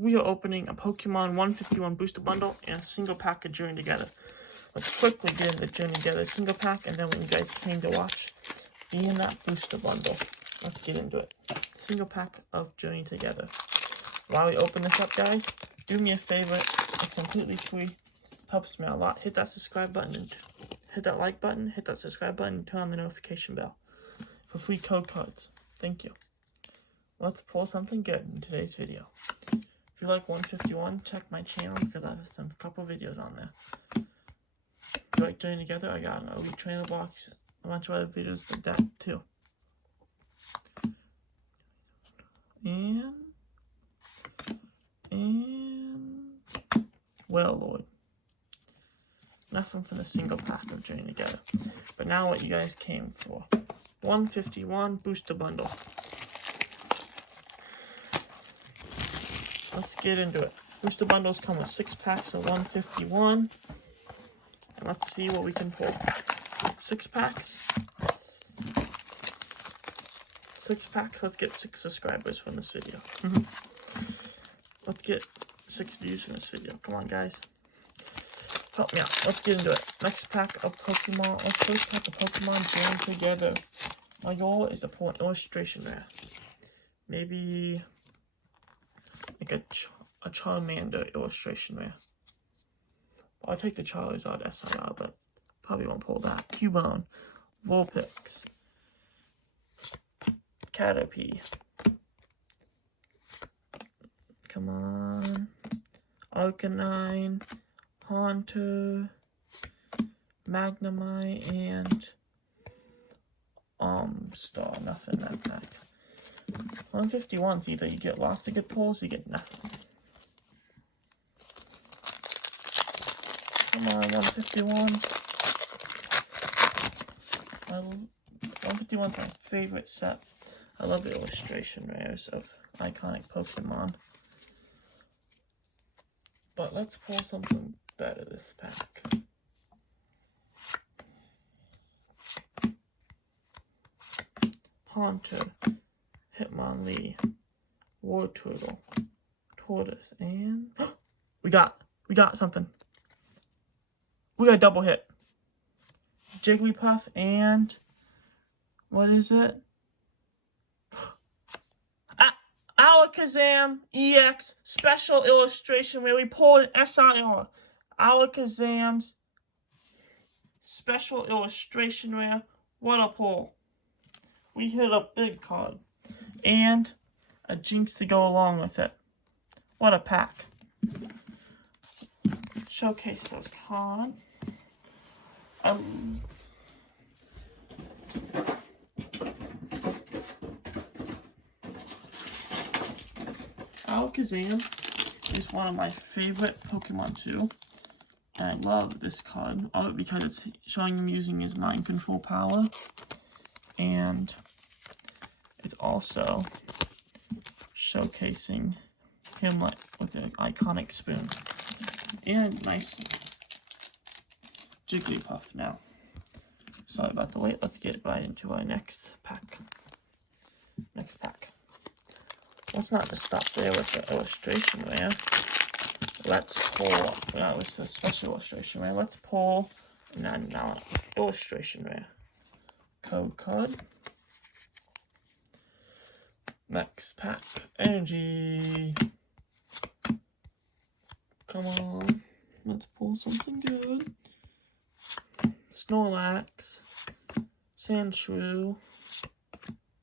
we are opening a Pokemon 151 booster bundle and a single pack of Journey Together. Let's quickly get into Journey Together single pack, and then when you guys came to watch, in that booster bundle, let's get into it. Single pack of Journey Together. While we open this up, guys, do me a favor. It's completely free. Helps me a lot. Hit that subscribe button and hit that like button. Hit that subscribe button and turn on the notification bell for free code cards. Thank you. Let's pull something good in today's video. If you like 151, check my channel because I have some couple videos on there. If you like Journey Together, I got an Elite Trainer box, a bunch of other videos like that too. And well, Lord, nothing from the single pack of Journey Together. But now what you guys came for, 151 booster bundle. Let's get into it. Booster bundles come with 6 packs of 151. And let's see what we can pull. 6 packs. 6 packs. Let's get 6 subscribers from this video. Let's get 6 views from this video. Come on, guys. Help me out. Let's get into it. Next pack of Pokemon. First pack of Pokemon Journey Together. My goal is to pull an illustration rare. Maybe like a Charmander illustration rare. I'll take the Charizard SIR, but probably won't pull that. Cubone, Vulpix, Caterpie. Come on. Arcanine, Haunter, Magnemite, and Star. Nothing in that pack. 151's either you get lots of good pulls or you get nothing. Come on, 151. 151's my favorite set. I love the illustration rares of iconic Pokemon. But let's pull something better this pack. Haunter, Hitmonlee, Wartortle, Tortoise, and we got something. We got a double hit. Jigglypuff and what is it? Alakazam EX special illustration where we pulled an SIR. Alakazam's special illustration rare. What a pull. We hit a big card. And a Jinx to go along with it. What a pack. Showcase those cards. Alakazam is one of my favorite Pokemon too. And I love this card because it's showing him using his mind control power. And it's also showcasing him with an iconic spoon. And nice Jigglypuff now. Sorry about the wait. Let's get right into our next pack. Let's not just stop there with the illustration rare. Let's pull. That was a special illustration rare. Let's pull now illustration rare. Code card. Next pack. Energy. Come on. Let's pull something good. Snorlax. Sandshrew.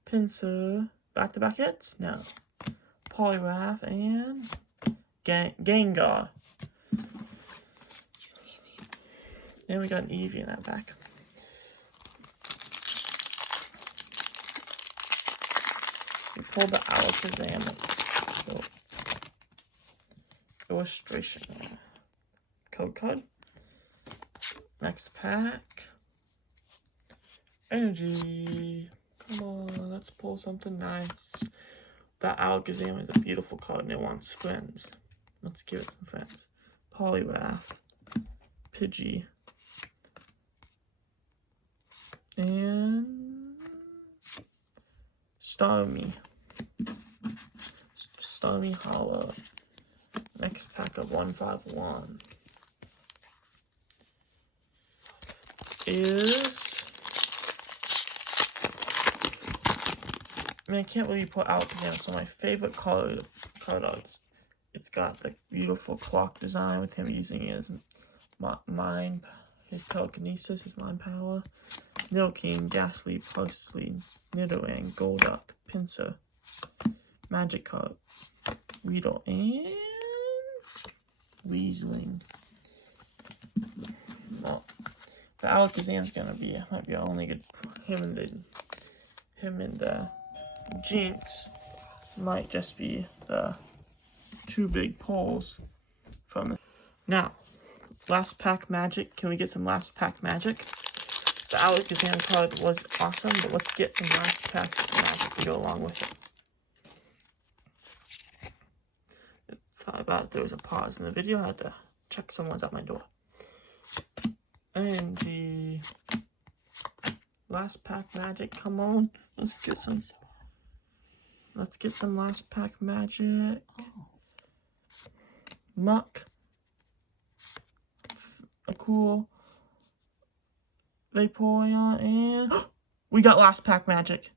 Pinsir. Back-to-back hits? No. Poliwrath and Gengar. Then we got an Eevee in that pack. We pulled the Alakazam illustration. Code card. Next pack. Energy. Come on, let's pull something nice. That Alakazam is a beautiful card and it wants friends. Let's give it some friends. Poliwrath. Pidgey. And Starmie. Starmie Hollow. next pack of 151 is... Man, I can't believe you put Alakazam. It's one of my favorite card arts. It's got the beautiful clock design with him using his mind, his telekinesis, his mind power. Nidoking, Ghastly, Parsley, Nidoran, Golduck, Pinsir, Magikarp, Weedle, and Weezling. No, the Alakazam's might be our only good. Him and Jinx might just be the two big pulls from it. Now, last pack magic. Can we get some last pack magic? The Alakazam card was awesome, but let's get some last pack magic to go along with it. Sorry about there was a pause in the video. I had to check someone's at my door. And the last pack magic, come on. Let's get some last pack magic. Muck. A cool Vaporeon, and we got last pack magic.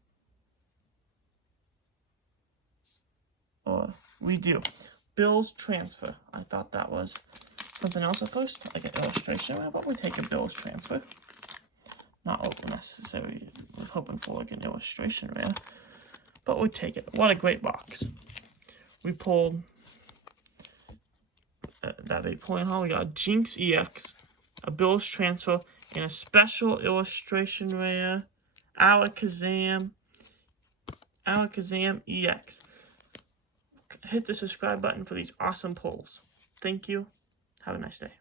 Or we do. Bill's transfer. I thought that was something else at first, like an illustration, but we'll take a Bill's transfer. Not necessarily was hoping for like an illustration rare, but we'll take it. What a great box. We pulled that Vaporeon haul. We got a Jinx EX, a Bill's transfer, and a special illustration rare, Alakazam EX. Hit the subscribe button for these awesome pulls. Thank you. Have a nice day.